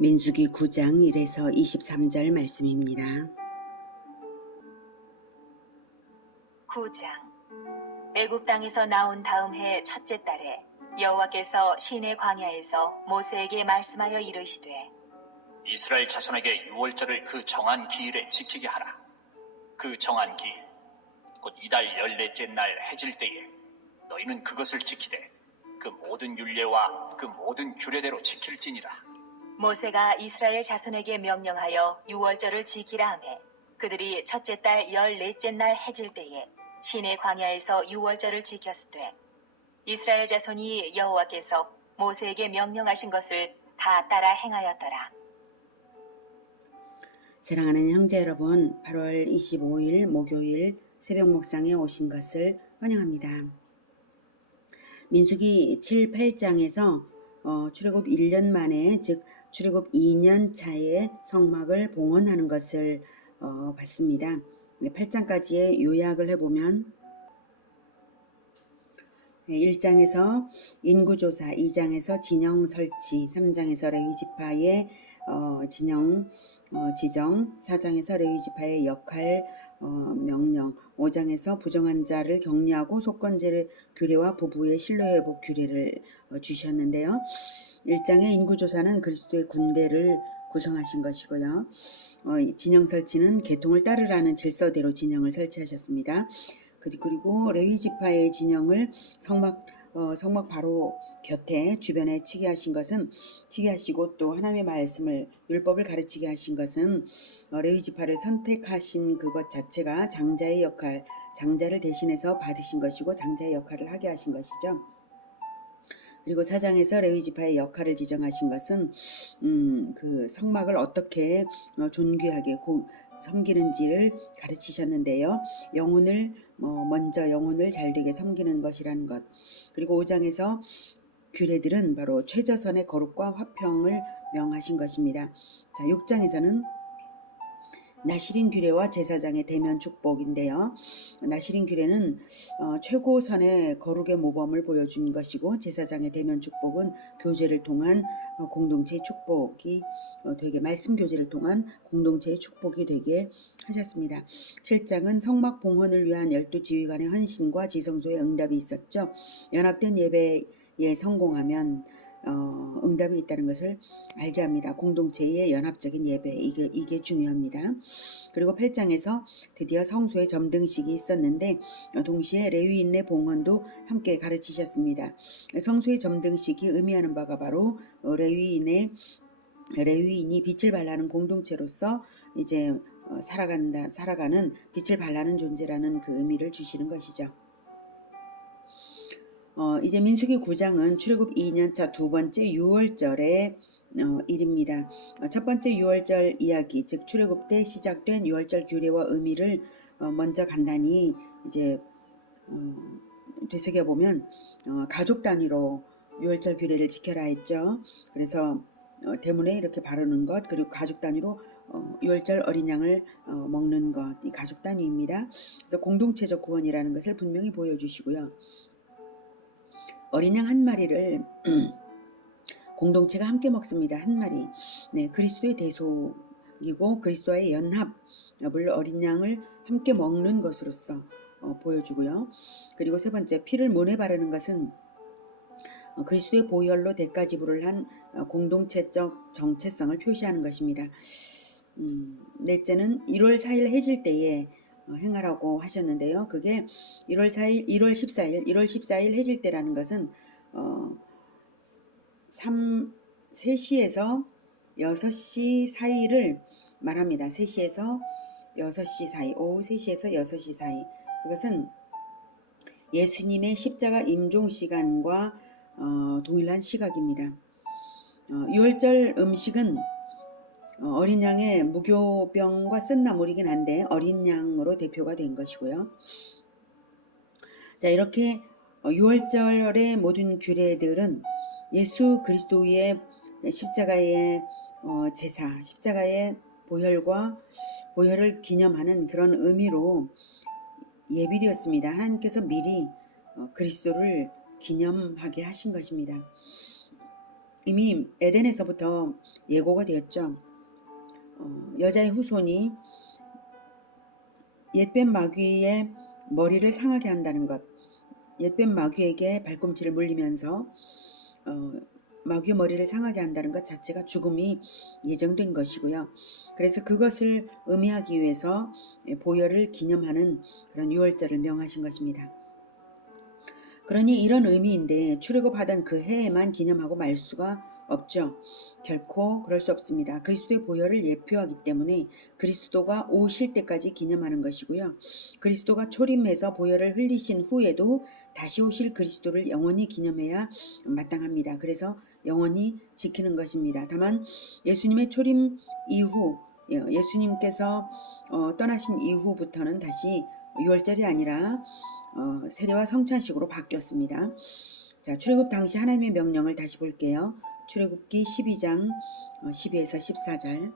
민수기 9장 1에서 23절 말씀입니다. 9장. 애굽 땅에서 나온 다음 해 첫째 달에 여호와께서 시내 광야에서 모세에게 말씀하여 이르시되 이스라엘 자손에게 유월절을 그 정한 기일에 지키게 하라. 그 정한 기일 곧 이달 14째 날 해질 때에 너희는 그것을 지키되 그 모든 율례와 그 모든 규례대로 지킬지니라. 모세가 이스라엘 자손에게 명령하여 유월절을 지키라 하매 그들이 첫째 달 14째 날 해질 때에 시내 광야에서 유월절을 지켰으되 이스라엘 자손이 여호와께서 모세에게 명령하신 것을 다 따라 행하였더라. 사랑하는 형제 여러분, 8월 25일 목요일 새벽 목상에 오신 것을 환영합니다. 민수기 7, 8장에서 출애굽 1년 만에 즉 출애굽 2년 차에 성막을 봉헌하는 것을 봤습니다. 8장까지의 요약을 해보면 1장에서 인구조사, 2장에서 진영 설치, 3장에서 레위지파의 지정, 4장에서 레위지파의 역할, 명령, 5장에서 부정한 자를 격려하고 속건제 규례와 부부의 신뢰회복 규례를 주셨는데요. 1장의 인구조사는 그리스도의 군대를 구성하신 것이고요. 진영 설치는 계통을 따르라는 질서대로 진영을 설치하셨습니다. 그리고 레위지파의 진영을 성막 바로 곁에 주변에 치게 하시고 또 하나님의 말씀을 율법을 가르치게 하신 것은 레위지파를 선택하신 그것 자체가 장자의 역할, 장자를 대신해서 받으신 것이고 장자의 역할을 하게 하신 것이죠. 그리고 4장에서 레위지파의 역할을 지정하신 것은 그 성막을 어떻게 존귀하게 섬기는지를 가르치셨는데요. 먼저 영혼을 잘되게 섬기는 것이라는 것. 그리고 5장에서 규례들은 바로 최저선의 거룩과 화평을 명하신 것입니다. 자, 6장에서는 나시린 규례와 제사장의 대면 축복인데요. 나시린 규례는 최고선의 거룩의 모범을 보여준 것이고 제사장의 대면 축복은 교제를 통한 공동체의 축복이 되게 말씀 교제를 통한 공동체의 축복이 되게 하셨습니다. 7장은 성막 봉헌을 위한 12지휘관의 헌신과 지성소의 응답이 있었죠. 연합된 예배에 성공하면 응답이 있다는 것을 알게 합니다. 공동체의 연합적인 예배 이게 중요합니다. 그리고 8장에서 드디어 성소의 점등식이 있었는데 동시에 레위인의 봉헌도 함께 가르치셨습니다. 성소의 점등식이 의미하는 바가 바로 레위인이 빛을 발하는 공동체로서 이제 살아가는 빛을 발하는 존재라는 그 의미를 주시는 것이죠. 이제 민수기 9장은 출애굽 2년차 두 번째 유월절의 일입니다. 첫 번째 유월절 이야기, 즉 출애굽 때 시작된 유월절 규례와 의미를 먼저 간단히 이제 되새겨보면 가족 단위로 유월절 규례를 지켜라 했죠. 그래서 대문에 이렇게 바르는 것, 그리고 가족 단위로 유월절 어린 양을 먹는 것, 이 가족 단위입니다. 그래서 공동체적 구원이라는 것을 분명히 보여주시고요. 어린 양 한 마리를 공동체가 함께 먹습니다. 한 마리. 네, 그리스도의 대속이고 그리스도와의 연합을 어린 양을 함께 먹는 것으로서 보여주고요. 그리고 세 번째, 피를 문에 바르는 것은 그리스도의 보혈로 대가 지불을 한 공동체적 정체성을 표시하는 것입니다. 넷째는 1월 4일 해질 때에 행하라고 하셨는데요. 그게 1월 14일 해질 때라는 것은 3시에서 6시 사이를 말합니다. 3시에서 6시 사이, 오후 3시에서 6시 사이. 그것은 예수님의 십자가 임종 시간과 동일한 시각입니다. 유월절 음식은 어린 양의 무교병과 쓴나물이긴 한데 어린 양으로 대표가 된 것이고요. 자, 이렇게 유월절의 모든 규례들은 예수 그리스도의 십자가의 제사, 십자가의 보혈을 기념하는 그런 의미로 예비되었습니다. 하나님께서 미리 그리스도를 기념하게 하신 것입니다. 이미 에덴에서부터 예고가 되었죠. 여자의 후손이 옛뱀 마귀의 머리를 상하게 한다는 것, 옛뱀 마귀에게 발꿈치를 물리면서 마귀의 머리를 상하게 한다는 것 자체가 죽음이 예정된 것이고요. 그래서 그것을 의미하기 위해서 보혈을 기념하는 그런 유월절을 명하신 것입니다. 그러니 이런 의미인데 출애굽하던 그 해에만 기념하고 말 수가 없죠. 결코 그럴 수 없습니다. 그리스도의 보혈을 예표하기 때문에 그리스도가 오실 때까지 기념하는 것이고요. 그리스도가 초림해서 보혈을 흘리신 후에도 다시 오실 그리스도를 영원히 기념해야 마땅합니다. 그래서 영원히 지키는 것입니다. 다만 예수님의 초림 이후, 예수님께서 떠나신 이후부터는 다시 유월절이 아니라 세례와 성찬식으로 바뀌었습니다. 자, 출애굽 당시 하나님의 명령을 다시 볼게요. 출애굽기 12장 12에서 14절.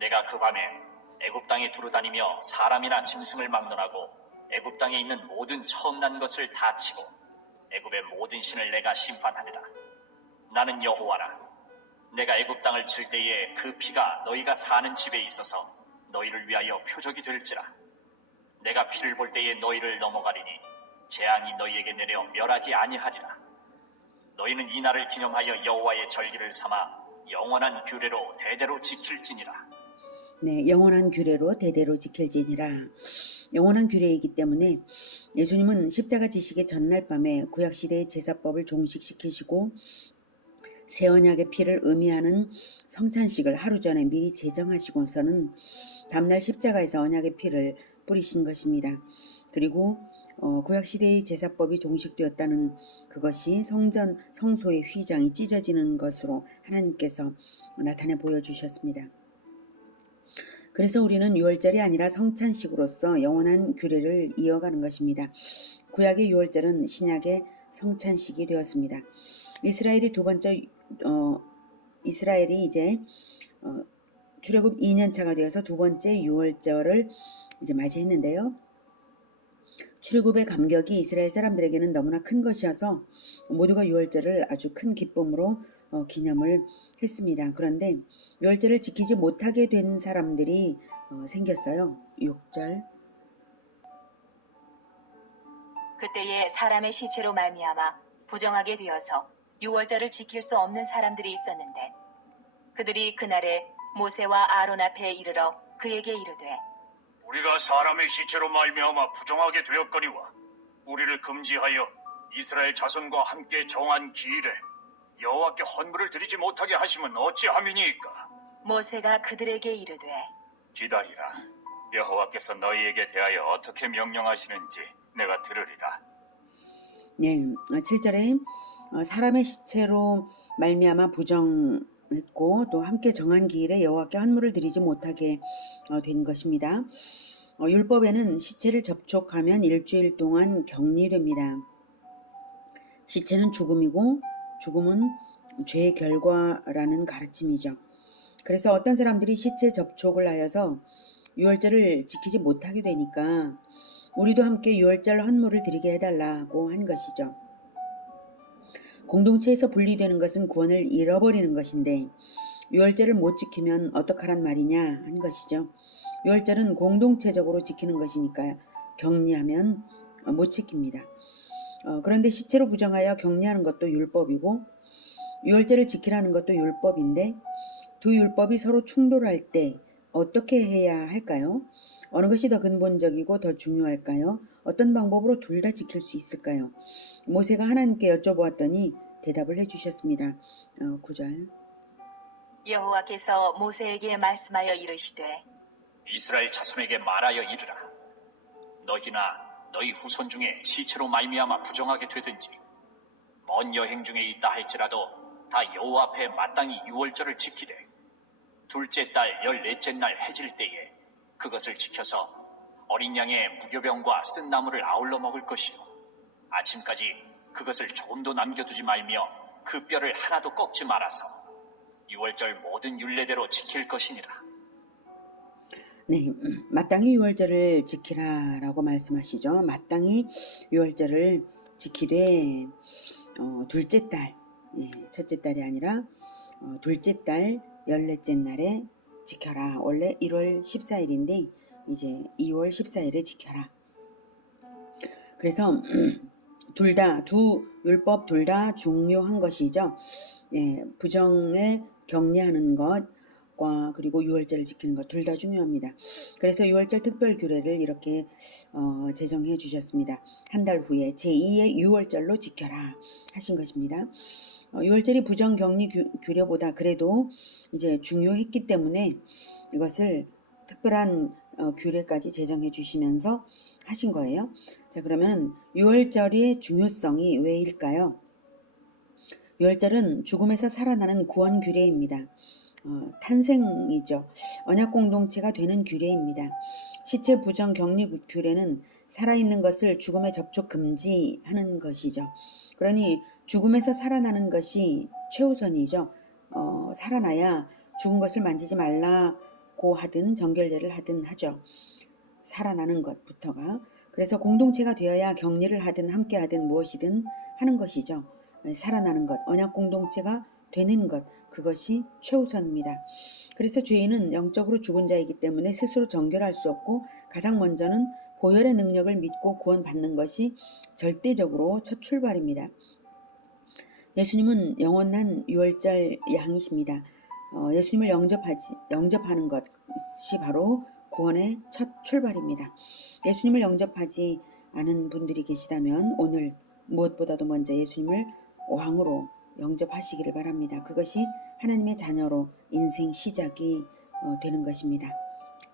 내가 그 밤에 애굽 땅에 두루다니며 사람이나 짐승을 막론하고 애굽 땅에 있는 모든 처음 난 것을 다 치고 애굽의 모든 신을 내가 심판하리라. 나는 여호와라. 내가 애굽 땅을 칠 때에 그 피가 너희가 사는 집에 있어서 너희를 위하여 표적이 될지라. 내가 피를 볼 때에 너희를 넘어가리니 재앙이 너희에게 내려 멸하지 아니하리라. 너희는 이 날을 기념하여 여호와의 절기를 삼아 영원한 규례로 대대로 지킬지니라. 네, 영원한 규례로 대대로 지킬지니라. 영원한 규례이기 때문에 예수님은 십자가 지시기 전날 밤에 구약시대의 제사법을 종식시키시고 새 언약의 피를 의미하는 성찬식을 하루 전에 미리 제정하시고서는 다음날 십자가에서 언약의 피를 뿌리신 것입니다. 그리고 구약시대의 제사법이 종식되었다는 그것이 성소의 휘장이 찢어지는 것으로 하나님께서 나타내 보여주셨습니다. 그래서 우리는 유월절이 아니라 성찬식으로서 영원한 규례를 이어가는 것입니다. 구약의 유월절은 신약의 성찬식이 되었습니다. 이스라엘이 이제 출애굽 2년차가 되어서 두 번째 유월절을 이제 맞이했는데요. 출애굽의 감격이 이스라엘 사람들에게는 너무나 큰 것이어서 모두가 유월절을 아주 큰 기쁨으로 기념을 했습니다. 그런데 유월절을 지키지 못하게 된 사람들이 생겼어요. 6절. 그때에 사람의 시체로 말미암아 부정하게 되어서 유월절을 지킬 수 없는 사람들이 있었는데 그들이 그날에 모세와 아론 앞에 이르러 그에게 이르되 우리가 사람의 시체로 말미암아 부정하게 되었거니와 우리를 금지하여 이스라엘 자손과 함께 정한 기일에 여호와께 헌물을 드리지 못하게 하시면 어찌함이니이까. 모세가 그들에게 이르되 기다리라. 여호와께서 너희에게 대하여 어떻게 명령하시는지 내가 들으리라. 네, 7절에 사람의 시체로 말미암아 부정했고 또 함께 정한 기일에 여호와께 헌물을 드리지 못하게 된 것입니다. 율법에는 시체를 접촉하면 일주일 동안 격리됩니다. 시체는 죽음이고 죽음은 죄의 결과라는 가르침이죠. 그래서 어떤 사람들이 시체 접촉을 하여서 유월절을 지키지 못하게 되니까 우리도 함께 유월절 헌물을 드리게 해달라고 한 것이죠. 공동체에서 분리되는 것은 구원을 잃어버리는 것인데 유월절을 못 지키면 어떡하란 말이냐 한 것이죠. 유월절은 공동체적으로 지키는 것이니까 격리하면 못 지킵니다. 그런데 시체로 부정하여 격리하는 것도 율법이고 유월절을 지키라는 것도 율법인데 두 율법이 서로 충돌할 때 어떻게 해야 할까요? 어느 것이 더 근본적이고 더 중요할까요? 어떤 방법으로 둘 다 지킬 수 있을까요? 모세가 하나님께 여쭤보았더니 대답을 해주셨습니다. 9절. 여호와께서 모세에게 말씀하여 이르시되 이스라엘 자손에게 말하여 이르라. 너희나 너희 후손 중에 시체로 말미암아 부정하게 되든지 먼 여행 중에 있다 할지라도 다 여호와 앞에 마땅히 유월절을 지키되 둘째 달 14째 날 해질 때에 그것을 지켜서 어린 양의 무교병과 쓴 나물을 아울러 먹을 것이요 아침까지 그것을 조금도 남겨두지 말며 그 뼈를 하나도 꺾지 말아서 유월절 모든 율례대로 지킬 것이니라. 네, 마땅히 유월절을 지키라라고 말씀하시죠. 마땅히 유월절을 지키되 둘째 달, 예, 첫째 달이 아니라 둘째 달 14째 날에 지켜라. 원래 1월 14일인데 이제 2월 14일에 지켜라. 그래서 두 율법 둘 다 중요한 것이죠. 예, 부정에 격려하는 것과 그리고 유월절을 지키는 것 둘 다 중요합니다. 그래서 유월절 특별 규례를 이렇게 제정해 주셨습니다. 한 달 후에 제2의 유월절로 지켜라 하신 것입니다. 유월절이 부정 격리 규례보다 그래도 이제 중요했기 때문에 이것을 특별한 규례까지 제정해 주시면서 하신 거예요. 자, 그러면 유월절의 중요성이 왜일까요? 유월절은 죽음에서 살아나는 구원 규례입니다. 탄생이죠. 언약 공동체가 되는 규례입니다. 시체 부정 격리 규례는 살아있는 것을 죽음에 접촉 금지하는 것이죠. 그러니 죽음에서 살아나는 것이 최우선이죠. 살아나야 죽은 것을 만지지 말라고 하든 정결례를 하든 하죠. 살아나는 것부터가. 그래서 공동체가 되어야 격리를 하든 함께 하든 무엇이든 하는 것이죠. 살아나는 것, 언약 공동체가 되는 것, 그것이 최우선입니다. 그래서 죄인은 영적으로 죽은 자이기 때문에 스스로 정결할 수 없고 가장 먼저는 보혈의 능력을 믿고 구원받는 것이 절대적으로 첫 출발입니다. 예수님은 영원한 유월절 양이십니다. 예수님을 영접하는 것이 바로 구원의 첫 출발입니다. 예수님을 영접하지 않은 분들이 계시다면 오늘 무엇보다도 먼저 예수님을 왕으로 영접하시기를 바랍니다. 그것이 하나님의 자녀로 인생 시작이 되는 것입니다.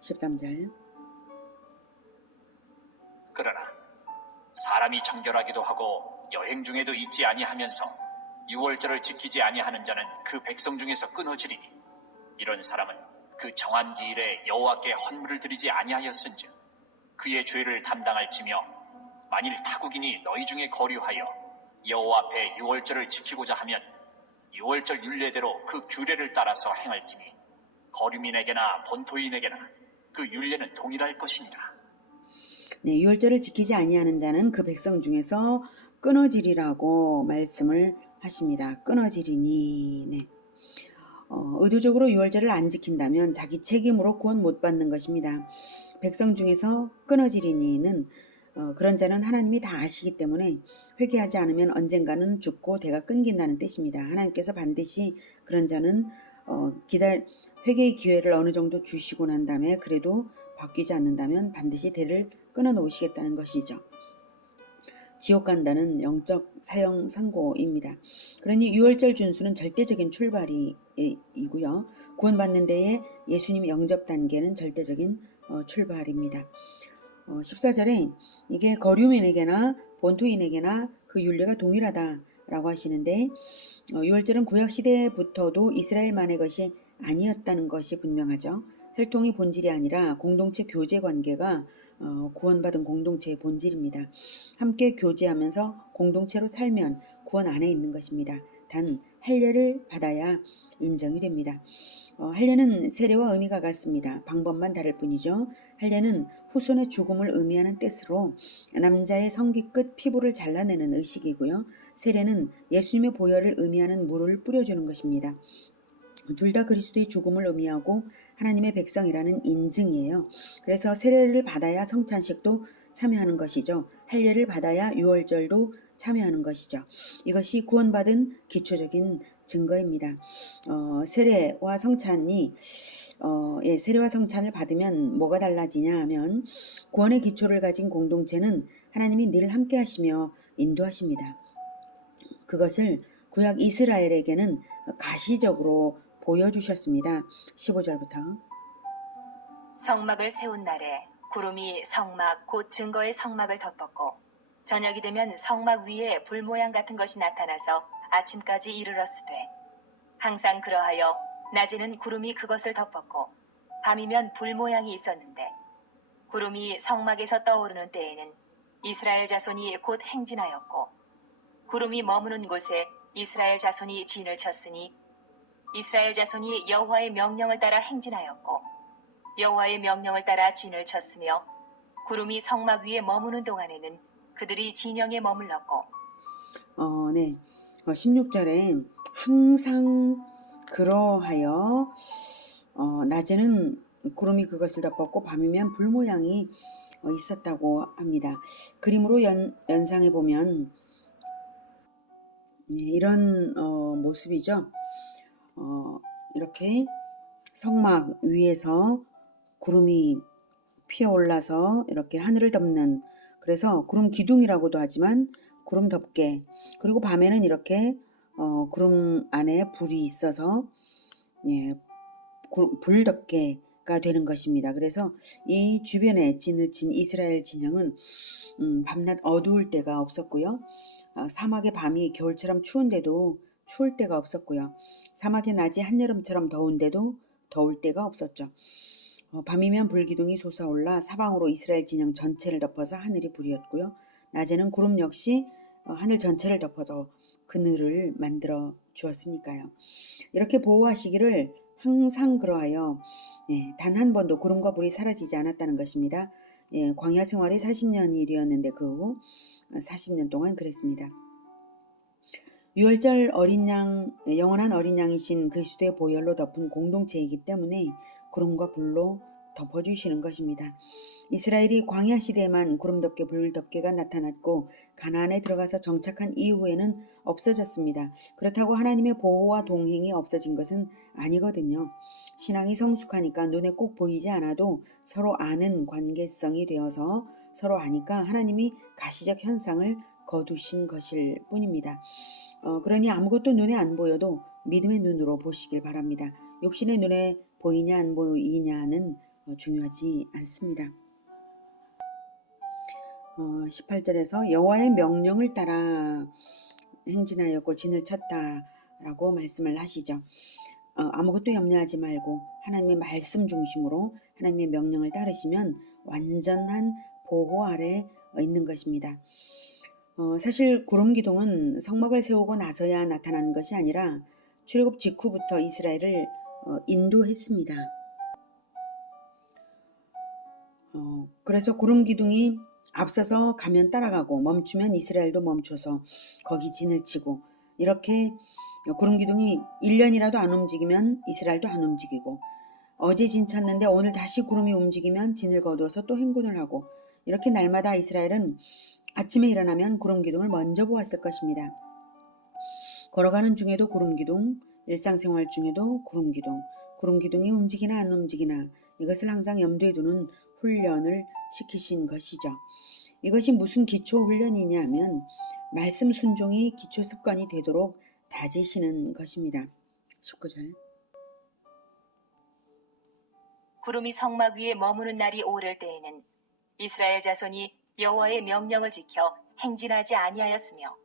13절. 그러나 사람이 정결하기도 하고 여행 중에도 잊지 아니하면서 유월절을 지키지 아니하는 자는 그 백성 중에서 끊어지리니 이런 사람은 그 정한 기일에 여호와께 헌물을 드리지 아니하였은즉 그의 죄를 담당할지며 만일 타국인이 너희 중에 거류하여 여호와 앞에 유월절을 지키고자 하면 유월절 율례대로 그 규례를 따라서 행할지니 거류민에게나 본토인에게나 그 율례는 동일할 것이니라. 네, 유월절을 지키지 아니하는 자는 그 백성 중에서 끊어지리라고 말씀을 하십니다. 끊어지리니. 네. 의도적으로 유월절을 안 지킨다면 자기 책임으로 구원 못 받는 것입니다. 백성 중에서 끊어지리니는 그런 자는 하나님이 다 아시기 때문에 회개하지 않으면 언젠가는 죽고 대가 끊긴다는 뜻입니다. 하나님께서 반드시 그런 자는 회개의 기회를 어느 정도 주시고 난 다음에 그래도 바뀌지 않는다면 반드시 대를 끊어 놓으시겠다는 것이죠. 지옥 간다는 영적 사형 선고입니다. 그러니 유월절 준수는 절대적인 출발이고요. 구원받는 데에 예수님 영접 단계는 절대적인 출발입니다. 14절에 이게 거류민에게나 본토인에게나 그 율례가 동일하다라고 하시는데 유월절은 구약시대부터도 이스라엘만의 것이 아니었다는 것이 분명하죠. 혈통이 본질이 아니라 공동체 교제 관계가 구원받은 공동체의 본질입니다. 함께 교제하면서 공동체로 살면 구원 안에 있는 것입니다. 단 할례를 받아야 인정이 됩니다. 할례는 세례와 의미가 같습니다. 방법만 다를 뿐이죠. 할례는 후손의 죽음을 의미하는 뜻으로 남자의 성기 끝 피부를 잘라내는 의식이고요. 세례는 예수님의 보혈을 의미하는 물을 뿌려주는 것입니다. 둘 다 그리스도의 죽음을 의미하고 하나님의 백성이라는 인증이에요. 그래서 세례를 받아야 성찬식도 참여하는 것이죠. 할례를 받아야 유월절도 참여하는 것이죠. 이것이 구원받은 기초적인 증거입니다. 세례와 성찬이 세례와 성찬을 받으면 뭐가 달라지냐 하면 구원의 기초를 가진 공동체는 하나님이 늘 함께 하시며 인도하십니다. 그것을 구약 이스라엘에게는 가시적으로 보여주셨습니다. 15절부터. 성막을 세운 날에 구름이 성막 곧 증거의 성막을 덮었고 저녁이 되면 성막 위에 불 모양 같은 것이 나타나서 아침까지 이르렀으되 항상 그러하여 낮에는 구름이 그것을 덮었고 밤이면 불 모양이 있었는데 구름이 성막에서 떠오르는 때에는 이스라엘 자손이 곧 행진하였고 구름이 머무는 곳에 이스라엘 자손이 진을 쳤으니 이스라엘 자손이 여호와의 명령을 따라 행진하였고 여호와의 명령을 따라 진을 쳤으며 구름이 성막 위에 머무는 동안에는 그들이 진영에 머물렀고 네. 16절에 항상 그러하여 낮에는 구름이 그것을 덮었고 밤이면 불 모양이 있었다고 합니다. 그림으로 연상해 보면 이런 모습이죠. 이렇게 성막 위에서 구름이 피어올라서 이렇게 하늘을 덮는, 그래서 구름 기둥이라고도 하지만 구름 덮개, 그리고 밤에는 이렇게 구름 안에 불이 있어서 불 덮개가 되는 것입니다. 그래서 이 주변에 진을 친 이스라엘 진영은 밤낮 어두울 때가 없었고요. 사막의 밤이 겨울처럼 추운데도 추울 때가 없었고요. 사막의 낮이 한여름처럼 더운데도 더울 때가 없었죠. 밤이면 불기둥이 솟아올라 사방으로 이스라엘 진영 전체를 덮어서 하늘이 불이었고요. 낮에는 구름 역시 하늘 전체를 덮어서 그늘을 만들어 주었으니까요. 이렇게 보호하시기를 항상 그러하여 단 한 번도 구름과 불이 사라지지 않았다는 것입니다. 광야 생활이 40년이었는데 그 후 40년 동안 그랬습니다. 유월절 어린 양, 영원한 어린 양이신 그리스도의 보혈로 덮은 공동체이기 때문에 구름과 불로 덮어주시는 것입니다. 이스라엘이 광야 시대에만 구름 덮개, 불 덮개가 나타났고 가나안에 들어가서 정착한 이후에는 없어졌습니다. 그렇다고 하나님의 보호와 동행이 없어진 것은 아니거든요. 신앙이 성숙하니까 눈에 꼭 보이지 않아도 서로 아는 관계성이 되어서 서로 아니까 하나님이 가시적 현상을 거두신 것일 뿐입니다. 그러니 아무것도 눈에 안 보여도 믿음의 눈으로 보시길 바랍니다. 육신의 눈에 보이냐 안 보이냐는 중요하지 않습니다. 18절에서 여호와의 명령을 따라 행진하였고 진을 쳤다라고 말씀을 하시죠. 아무것도 염려하지 말고 하나님의 말씀 중심으로 하나님의 명령을 따르시면 완전한 보호 아래 있는 것입니다. 사실 구름 기둥은 성막을 세우고 나서야 나타나는 것이 아니라 출애굽 직후부터 이스라엘을 인도했습니다. 그래서 구름 기둥이 앞서서 가면 따라가고 멈추면 이스라엘도 멈춰서 거기 진을 치고, 이렇게 구름 기둥이 1년이라도 안 움직이면 이스라엘도 안 움직이고, 어제 진 쳤는데 오늘 다시 구름이 움직이면 진을 거두어서 또 행군을 하고, 이렇게 날마다 이스라엘은 아침에 일어나면 구름 기둥을 먼저 보았을 것입니다. 걸어가는 중에도 구름 기둥, 일상생활 중에도 구름 기둥, 구름 기둥이 움직이나 안 움직이나 이것을 항상 염두에 두는 훈련을 시키신 것이죠. 이것이 무슨 기초 훈련이냐 하면 말씀 순종이 기초 습관이 되도록 다지시는 것입니다. 19절. 구름이 성막 위에 머무는 날이 오를 때에는 이스라엘 자손이 여호와의 명령을 지켜 행진하지 아니하였으며,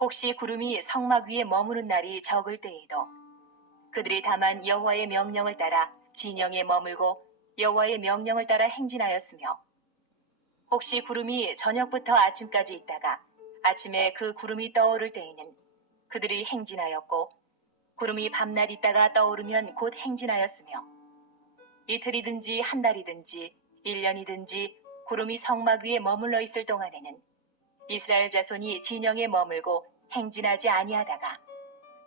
혹시 구름이 성막 위에 머무는 날이 적을 때에도 그들이 다만 여호와의 명령을 따라 진영에 머물고 여호와의 명령을 따라 행진하였으며, 혹시 구름이 저녁부터 아침까지 있다가 아침에 그 구름이 떠오를 때에는 그들이 행진하였고, 구름이 밤낮 있다가 떠오르면 곧 행진하였으며, 이틀이든지 한 달이든지 1년이든지 구름이 성막 위에 머물러 있을 동안에는 이스라엘 자손이 진영에 머물고 행진하지 아니하다가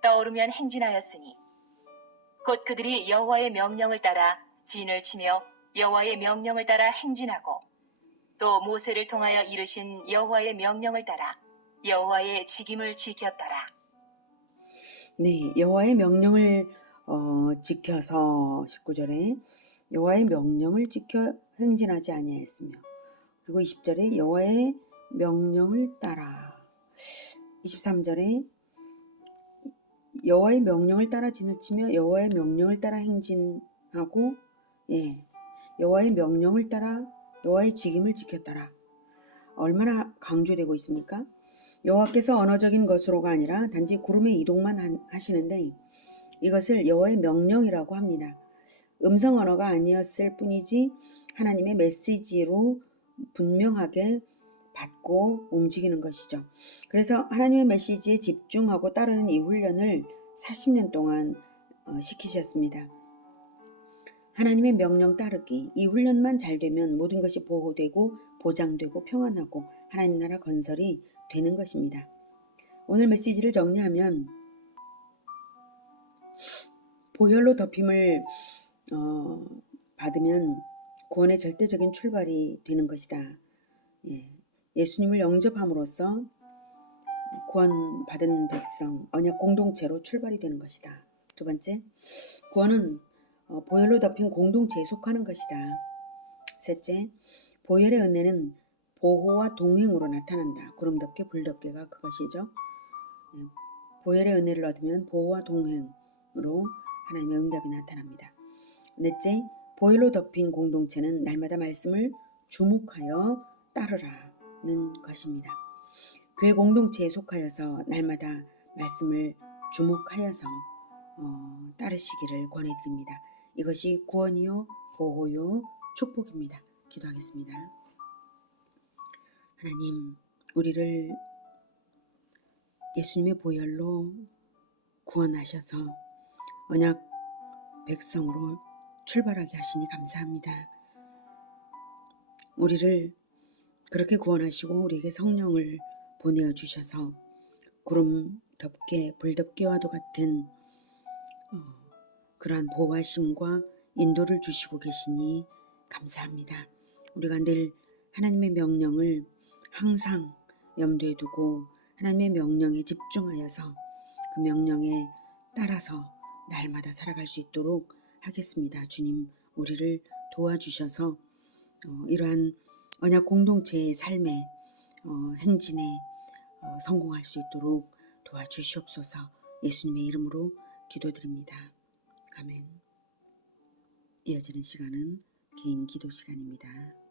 떠오르면 행진하였으니, 곧 그들이 여호와의 명령을 따라 진을 치며 여호와의 명령을 따라 행진하고, 또 모세를 통하여 이르신 여호와의 명령을 따라 여호와의 직임을 지켰더라. 네, 여호와의 명령을 지켜서 19절에 여호와의 명령을 지켜 행진하지 아니하였으며, 그리고 20절에 여호와의 명령을 따라, 23절에 여호와의 명령을 따라 진을 치며 여호와의 명령을 따라 행진하고, 여호와의 명령을 따라 여호와의 직임을 지켰더라. 얼마나 강조되고 있습니까? 여호와께서 언어적인 것으로가 아니라 단지 구름의 이동만 하시는데 이것을 여호와의 명령이라고 합니다. 음성 언어가 아니었을 뿐이지 하나님의 메시지로 분명하게 받고 움직이는 것이죠. 그래서 하나님의 메시지에 집중하고 따르는 이 훈련을 40년 동안 시키셨습니다. 하나님의 명령 따르기, 이 훈련만 잘 되면 모든 것이 보호되고 보장되고 평안하고 하나님 나라 건설이 되는 것입니다. 오늘 메시지를 정리하면 보혈로 덮임을 받으면 구원의 절대적인 출발이 되는 것이다. 예수님을 영접함으로써 구원받은 백성, 언약 공동체로 출발이 되는 것이다. 두 번째, 구원은 보혈로 덮인 공동체에 속하는 것이다. 셋째, 보혈의 은혜는 보호와 동행으로 나타난다. 구름 덮개, 불 덮개가 그것이죠. 보혈의 은혜를 얻으면 보호와 동행으로 하나님의 응답이 나타납니다. 넷째, 보혈로 덮인 공동체는 날마다 말씀을 주목하여 따르라는 것입니다. 교회 공동체에 속하여서 날마다 말씀을 주목하여서 따르시기를 권해드립니다. 이것이 구원이요, 보호요, 축복입니다. 기도하겠습니다. 하나님, 우리를 예수님의 보혈로 구원하셔서 언약 백성으로 출발하게 하시니 감사합니다. 우리를 그렇게 구원하시고 우리에게 성령을 보내어 주셔서 구름 덮개, 불 덮개와도 같은 그러한 보호하심과 인도를 주시고 계시니 감사합니다. 우리가 늘 하나님의 명령을 항상 염두에 두고 하나님의 명령에 집중하여서 그 명령에 따라서 날마다 살아갈 수 있도록 하겠습니다. 주님, 우리를 도와주셔서 이러한 언약 공동체의 삶의 행진에 성공할 수 있도록 도와주시옵소서. 예수님의 이름으로 기도드립니다. 아멘. 이어지는 시간은 개인 기도 시간입니다.